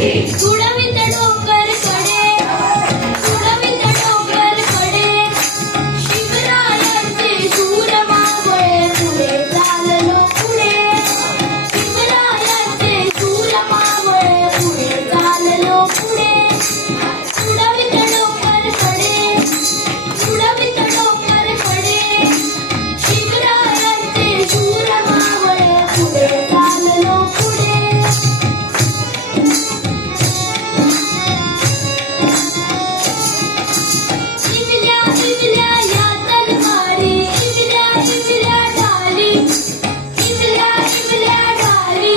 तुडवित डोंगर कडे तुडवित डोंगर कडे शिवरायांचे शूर मावळे पुढे चाललो पुढे शिवरायांचे शूर मावळे पुढे चाललो पुढे तुडवित डोंगर कडे तुडवित डोंगर कडे शिवरायांचे शूर मावळे पुढे चाललो पुढे इवल्या इवल्या या तलवारी इवल्या इवल्या ढाली इवल्या इवल्या ढाली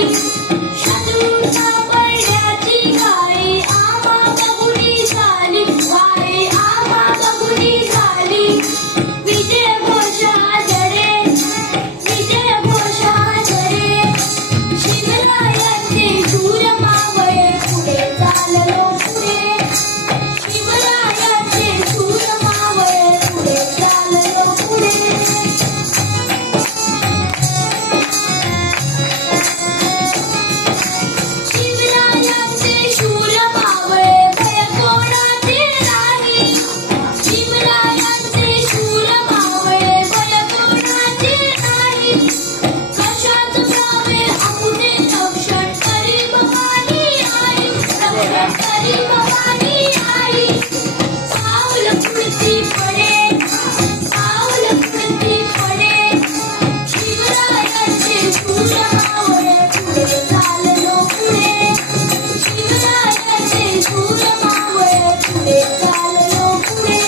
शत्रूंना पडल्याची घाई आम्हा बघुनी झाली घाई आम्हा बघुनी झाली विजय घोष जडे विजय घोष जडे शिवरायांचे शूर मावळे पुढे चाललो पुढे शिवरायांचे शूर मावळे पुढे चाललो पुढे शिवरायांचे शूर मावळे भय कोणाचे नाही शिवरायांचे शूर मावळे भय कोणाचे नाही कशात जावे आपुले रक्षण करी भवानी आई रक्षण करी भवानी आई पाऊल पुढची पडे पाऊल पुढची पडे शिवरायांचे शूर मावळे पुढे चाललो पुढे शिवरायांचे शूर मावळे पुढे चाललो पुढे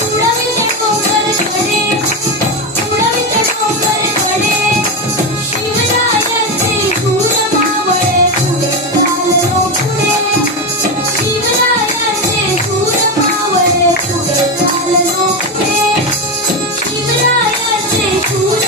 तुडवित डोंगर कडे तुडवित डोंगर कडे शिवरायांचे शूर मावळे पुढे चाललो पुढे शिवरायांचे शूर मावळे पुढे चाललो पुढे शिवरायांचे शूर